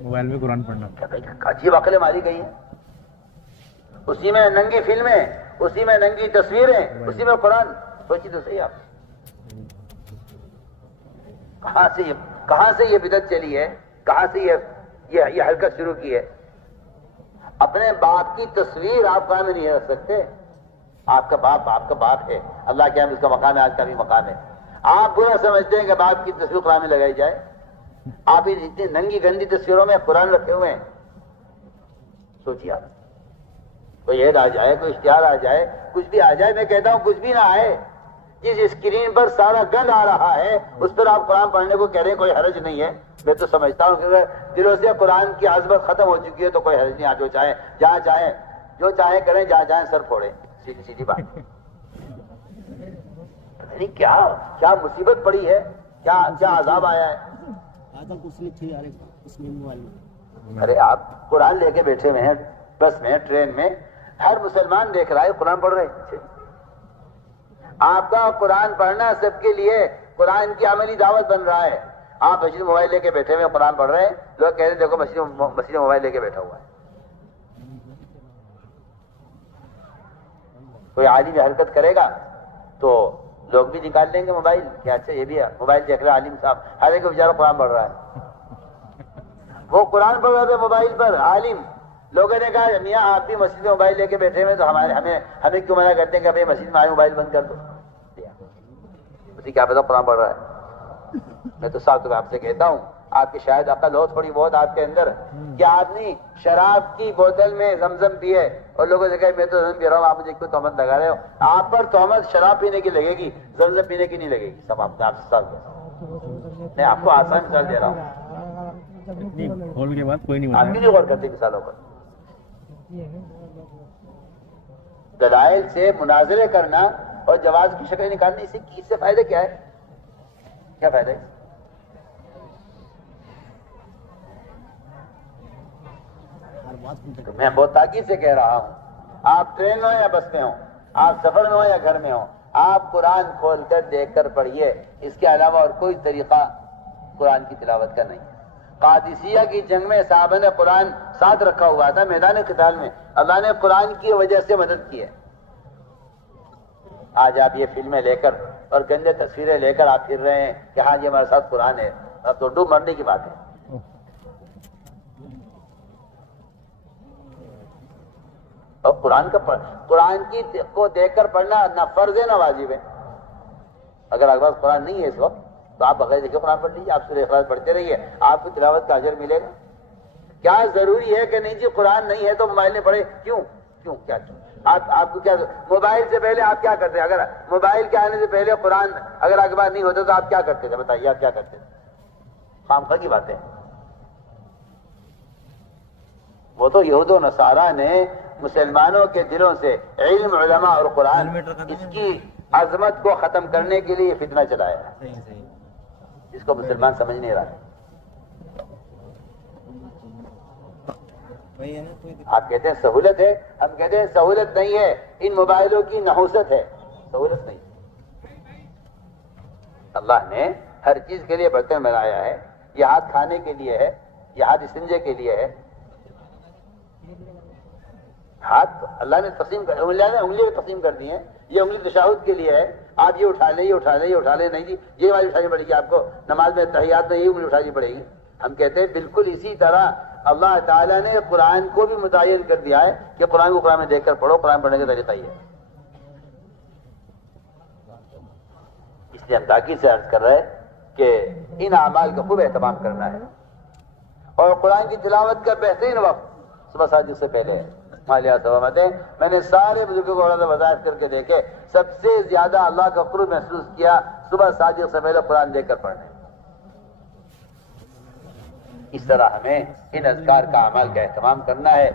Mobile میں قرآن پڑھنا عجیب عقلیں ماری گئی ہیں. اسی میں ننگی فلمیں، اسی میں ننگی تصویریں، اسی میں قرآن. سوچیے تو صحیح آپ کہاں سے یہ بدعت چلی ہے، کہاں سے یہ حرکت شروع کی ہے. اپنے باپ کی تصویر آپ کہاں میں نہیں رکھ سکتے. آپ کا باپ ہے، اللہ کے ہم اس کا مقام ہے، آج کا بھی مقام ہے. آپ برا سمجھتے ہیں کہ باپ کی تصویر قرآن میں لگائی جائے. آپ اتنی ننگی گندی تصویروں میں قرآن رکھے ہوئے ہیں. سوچیے آپ، کوئی ایڈ آ جائے، کوئی اشتہار آ جائے، کچھ بھی آ جائے، میں کہتا ہوں کچھ بھی نہ آئے، جس اسکرین پر سارا گند آ رہا ہے اس پر آپ قرآن پڑھنے کو کہہ رہے ہیں، کوئی حرج نہیں ہے. میں تو سمجھتا ہوں کہ دلوں سے قرآن کی عظمت ختم ہو چکی ہے تو کوئی حرج نہیں. آپ جو چاہیں کریں، جہاں چاہیں سر پھوڑیں. سیدھی بات. کیا مصیبت پڑی ہے، کیا عذاب آیا ہے. ارے آپ قرآن لے کے بیٹھے ہوئے ہیں بس میں، ٹرین میں، ہر مسلمان دیکھ رہا ہے قرآن پڑھ رہے ہیں. آپ کا قرآن پڑھنا سب کے لیے قرآن کی عملی دعوت بن رہا ہے. آپ مسجد موبائل لے کے بیٹھے ہوئے قرآن پڑھ رہے ہیں، لوگ کہہ رہے ہیں دیکھو مسجد موبائل لے کے بیٹھا ہوا ہے. کوئی عالم حرکت کرے گا تو لوگ بھی نکال لیں گے موبائل کہ اچھا یہ بھی ہے موبائل دیکھ رہا عالم صاحب، ہر ایک بیچارہ قرآن پڑھ رہا ہے. وہ قرآن پڑھ رہا تھا موبائل پر عالم. لوگوں نے کہا میاں آپ بھی مسجد میں موبائل لے کے بیٹھے ہوئے تو ہمیں کیوں منع کرتے ہیں کہ بھائی مسجد میں آئے موبائل بند کر دو. کیا پتا قرآن پڑھ رہا ہے. میں تو صاحب تو آپ سے کہتا ہوں آپ کی شاید عقل ہو تھوڑی بہت آپ کے اندر کہ آدمی شراب کی بوتل میں زمزم پیے اور لوگوں سے کہے میں تو زمزم پی رہا ہوں، آپ مجھے کیوں تہمت لگا رہے ہو. آپ پر تہمت شراب پینے کی لگے گی، زمزم پینے کی نہیں لگے گی. سب آپ سے سب میں آپ کو آسان مثال دے رہا ہوں. غور کے بعد کوئی نہیں آپ بھی نہیں غور کرتے مثالوں پر. دلائل سے مناظرے کرنا اور جواز کی شکل نکالنے، اس سے فائدہ کیا ہے؟ کیا فائدہ ہے؟ میں بہت تاکید سے کہہ رہا ہوں، آپ ٹرین میں ہو یا بس میں ہو، آپ سفر میں ہو یا گھر میں ہو، آپ قرآن کھول کر دیکھ کر پڑھیے. اس کے علاوہ اور کوئی طریقہ قرآن کی تلاوت کا نہیں ہے. قادسیہ کی جنگ میں صحابہ نے قرآن ساتھ رکھا ہوا تھا میدان قتال میں، اللہ نے قرآن کی وجہ سے مدد کی ہے. آج آپ یہ فلمیں لے کر اور گندے تصویریں لے کر آپ پھر رہے ہیں کہ ہاں یہ ہمارے ساتھ قرآن ہے، اب تو ڈوب مرنے کی بات ہے. اور قرآن کی کو دیکھ کر پڑھنا نہ فرض ہے نہ واجب ہے. اگر آپ کے پاس قرآن نہیں ہے اس وقت تو آپ بغیر دیکھے قرآن پڑھ لیجیے، آپ سورہ اخلاص پڑھتے رہیے، آپ کو تلاوت کا اجر ملے گا. کیا ضروری ہے کہ نہیں جی قرآن نہیں ہے تو موبائل میں پڑھے؟ کیوں کیا آپ کو کیا موبائل سے پہلے آپ کیا کرتے ہیں؟ اگر موبائل کے آنے سے پہلے قرآن اگر آپ کے پاس نہیں ہوتا تو آپ کیا کرتے تھے؟ بتائیے آپ کیا کرتے تھے؟ خامخواہ کی باتیں. وہ تو یہود و نصارہ نے مسلمانوں کے دلوں سے علم، علماء اور قرآن اس کی عظمت کو ختم کرنے کے لیے فتنہ چلایا ہے، جس کو مسلمان سمجھ نہیں رہا. آپ کہتے ہیں سہولت ہے، ہم کہتے ہیں سہولت نہیں ہے، ان موبائلوں کی نحوست ہے، سہولت نہیں. اللہ نے ہر چیز کے لیے برتن بنایا ہے. یہ ہاتھ کھانے کے لیے ہے، یہ ہاتھ استنجے کے لیے ہے. ہاتھ اللہ نے تقسیم کر انگلیاں تقسیم کر دی ہیں. یہ انگلی تشہد کے لیے ہے، آپ یہ اٹھا لیں، یہ اٹھا لیں، یہ اٹھا لیں. نہیں جی یہ والی اٹھانی پڑے گی آپ کو، نماز میں تحیات میں یہ انگلی اٹھانی پڑے گی. ہم کہتے ہیں بالکل اسی طرح اللہ تعالیٰ نے قرآن کو بھی متعین کر دیا ہے کہ قرآن کو قرآن میں دیکھ کر پڑھو. قرآن پڑھنے کا طریقہ یہ ہے. اس لیے ہم تاکید سے عرض کر رہے ہیں کہ ان اعمال کا خوب اہتمام کرنا ہے. اور قرآن کی تلاوت کا بہترین وقت صبح ساجد سے پہلے ہے. میں نے سارے بزرگوں کو وضاحت کر کے دیکھے، سب سے زیادہ اللہ کا قرب محسوس کیا صبح ساجد سے پہلے قرآن دیکھ کر پڑھنے. اس طرح ہمیں ان اذکار کا اعمال کا اہتمام کرنا ہے.